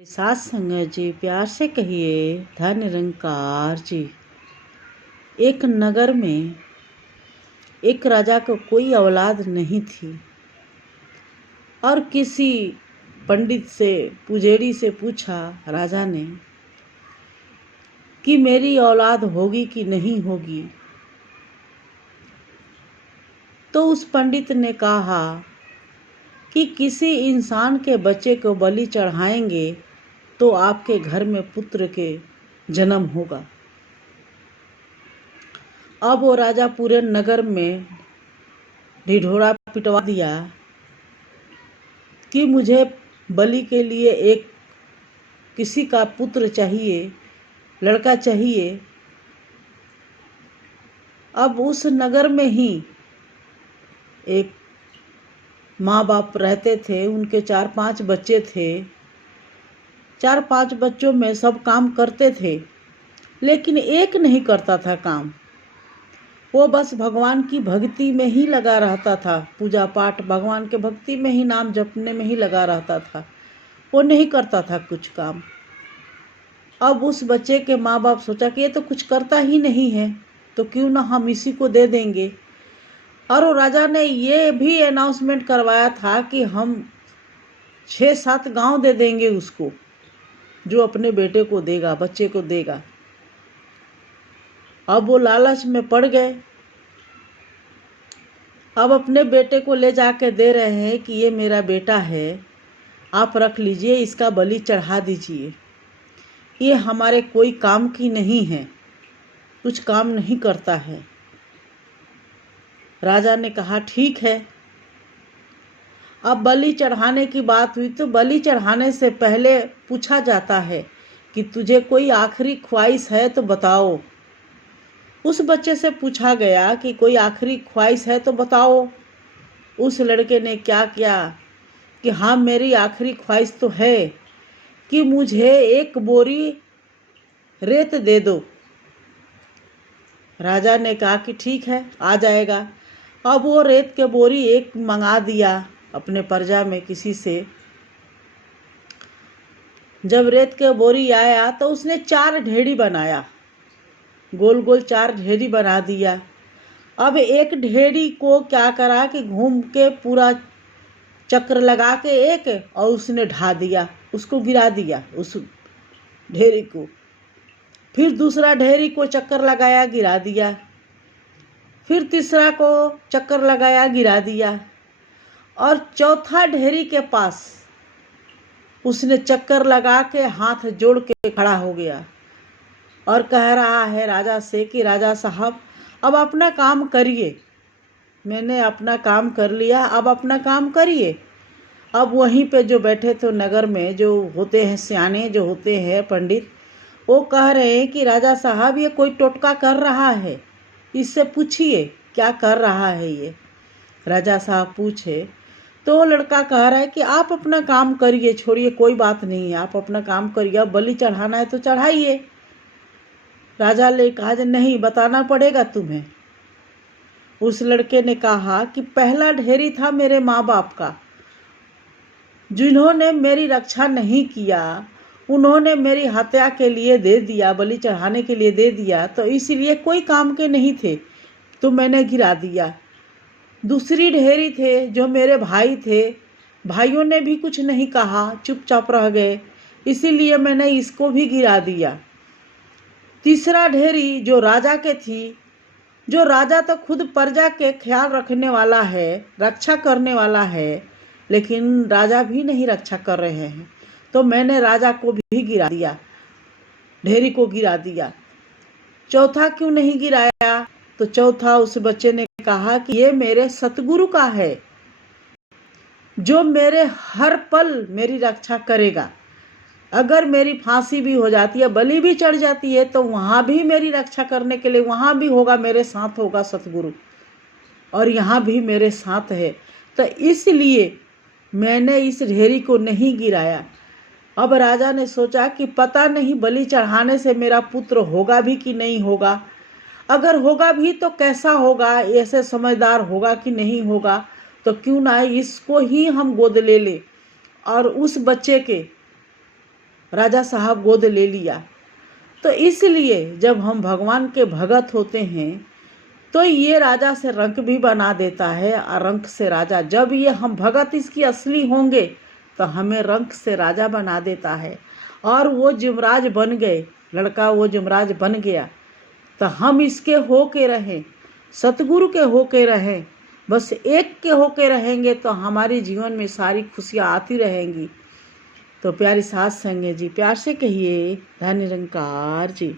साथ संगत जी, प्यार से कहिए धन निरंकार जी। एक नगर में एक राजा को कोई औलाद नहीं थी और किसी पंडित से पुजेरी से पूछा राजा ने कि मेरी औलाद होगी कि नहीं होगी। तो उस पंडित ने कहा कि किसी इंसान के बच्चे को बलि चढ़ाएंगे तो आपके घर में पुत्र के जन्म होगा। अब वो राजा पूरे नगर में ढिढोरा पिटवा दिया कि मुझे बलि के लिए एक किसी का पुत्र चाहिए, लड़का चाहिए। अब उस नगर में ही एक माँ बाप रहते थे, उनके 4-5 बच्चे थे। 4-5 बच्चों में सब काम करते थे, लेकिन एक नहीं करता था काम। वो बस भगवान की भक्ति में ही लगा रहता था, पूजा पाठ भगवान के भक्ति में ही, नाम जपने में ही लगा रहता था। वो नहीं करता था कुछ काम। अब उस बच्चे के माँ बाप सोचा कि ये तो कुछ करता ही नहीं है, तो क्यों ना हम इसी को दे देंगे। और वो राजा ने ये भी अनाउंसमेंट करवाया था कि हम 6-7 गांव दे देंगे उसको, जो अपने बेटे को देगा, बच्चे को देगा। अब वो लालच में पड़ गए। अब अपने बेटे को ले जाके दे रहे हैं कि ये मेरा बेटा है, आप रख लीजिए, इसका बलि चढ़ा दीजिए। ये हमारे कोई काम की नहीं है, कुछ काम नहीं करता है। राजा ने कहा ठीक है। अब बलि चढ़ाने की बात हुई तो बलि चढ़ाने से पहले पूछा जाता है कि तुझे कोई आखिरी ख्वाहिश है तो बताओ। उस बच्चे से पूछा गया कि कोई आखिरी ख्वाहिश है तो बताओ। उस लड़के ने क्या किया कि हाँ, मेरी आखिरी ख्वाहिश तो है कि मुझे 1 बोरी रेत दे दो। राजा ने कहा कि ठीक है, आ जाएगा। अब वो रेत के बोरी एक मंगा दिया अपने प्रजा में किसी से। जब रेत के बोरी आया तो उसने 4 ढेरी बनाया, गोल गोल 4 ढेरी बना दिया। अब एक ढेरी को क्या करा कि घूम के पूरा चक्र लगा के एक और उसने ढा दिया, उसको गिरा दिया उस ढेरी को। फिर दूसरा ढेरी को चक्कर लगाया, गिरा दिया। फिर तीसरा को चक्कर लगाया, गिरा दिया। और चौथा ढेरी के पास उसने चक्कर लगा के हाथ जोड़ के खड़ा हो गया और कह रहा है राजा से कि राजा साहब, अब अपना काम करिए, मैंने अपना काम कर लिया, अब अपना काम करिए। अब वहीं पे जो बैठे थे नगर में, जो होते हैं सियाने, जो होते हैं पंडित, वो कह रहे हैं कि राजा साहब ये कोई टोटका कर रहा है, इससे पूछिए क्या कर रहा है ये। राजा साहब पूछे तो वो लड़का कह रहा है कि आप अपना काम करिए, छोड़िए, कोई बात नहीं है, आप अपना काम करिए, अब बलि चढ़ाना है तो चढ़ाइए। राजा ने कहा नहीं, बताना पड़ेगा तुम्हें। उस लड़के ने कहा कि पहला ढेरी था मेरे माँ बाप का, जिन्होंने मेरी रक्षा नहीं किया, उन्होंने मेरी हत्या के लिए दे दिया, बलि चढ़ाने के लिए दे दिया, तो इसलिए कोई काम के नहीं थे तो मैंने गिरा दिया। दूसरी ढेरी थे जो मेरे भाई थे, भाइयों ने भी कुछ नहीं कहा, चुपचाप रह गए, इसीलिए मैंने इसको भी गिरा दिया। तीसरा ढेरी जो राजा के थी, जो राजा तो खुद प्रजा के ख्याल रखने वाला है, रक्षा करने वाला है, लेकिन राजा भी नहीं रक्षा कर रहे हैं, तो मैंने राजा को भी गिरा दिया, ढेरी को गिरा दिया। चौथा क्यों नहीं गिराया? तो चौथा उस बच्चे ने कहा कि ये मेरे सतगुरु का है, जो मेरे हर पल मेरी रक्षा करेगा। अगर मेरी फांसी भी हो जाती है, बलि भी चढ़ जाती है, तो वहाँ भी मेरी रक्षा करने के लिए वहाँ भी होगा, मेरे साथ होगा सतगुरु, और यहाँ भी मेरे साथ है। तो इसलिए मैंने इस ढेरी को नहीं गिराया। अब राजा ने सोचा कि पता नहीं बलि चढ़ाने से मेरा पुत्र होगा भी कि नहीं होगा, अगर होगा भी तो कैसा होगा, ऐसे समझदार होगा कि नहीं होगा, तो क्यों ना इसको ही हम गोद ले ले और उस बच्चे के राजा साहब गोद ले लिया। तो इसलिए जब हम भगवान के भगत होते हैं तो ये राजा से रंक भी बना देता है, और रंक से राजा। जब ये हम भगत इसकी असली होंगे तो हमें रंक से राजा बना देता है, और वो जिमराज बन गए, लड़का वो जिमराज बन गया। तो हम इसके हो के रहें, सतगुरु के हो के रहें, बस एक के हो के रहेंगे तो हमारे जीवन में सारी खुशियाँ आती रहेंगी। तो प्यारी सास संगे जी, प्यार से कहिए धन्य निरंकार जी।